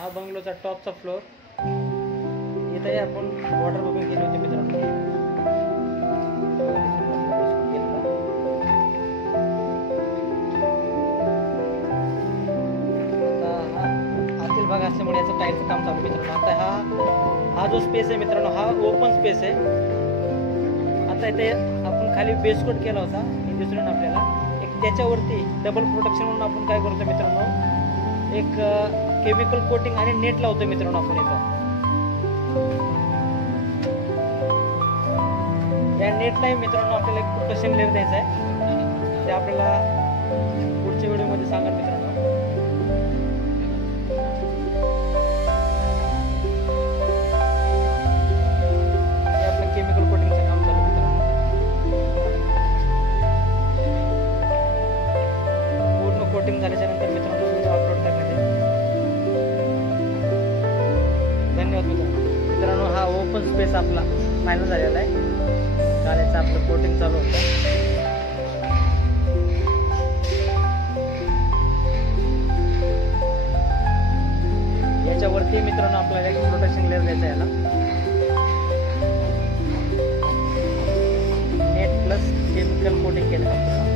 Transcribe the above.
हा बंगलोचा टॉपचा फ्लोअर. इथे आपण वॉटर बबल केली होती मित्रांनो. आता हा आतील भाग असल्यामुळे याचं टाईलचं काम चालू मित्रांनो. आता हा जो स्पेस आहे मित्रांनो, हा ओपन स्पेस आहे. आता इथे आपण खाली बेस कोट केला होता हे दिसून आपल्याला. एक त्याच्यावरती डबल प्रोटेक्शन म्हणून आपण काय करतो मित्रांनो, एक केमिकल कोटिंग आणि नेट लावतो मित्रांनो आपण इथं. या नेटला मित्रांनो आपल्याला एक प्रोटेक्शन लेअर द्यायचा आहे. ते आपल्याला पुढच्या व्हिडिओमध्ये सांगा मित्रांनो. हे आपलं केमिकल कोटिंगचं काम चालू मित्रांनो. पूर्ण कोटिंग झाल्याच्या नंतर मित्रांनो व्हिडिओ अपलोड करण्यात येईल. धन्यवाद मित्रांनो. हा ओपन स्पेस आपला फायनल झालेला आहे. कालेचं आपलं कोटिंग चालू होतं. याच्यावरती मित्रांनो आपल्याला एक प्रोटेक्शन लेअर द्यायचं याला. नेट प्लस केमिकल कोटिंग केलं.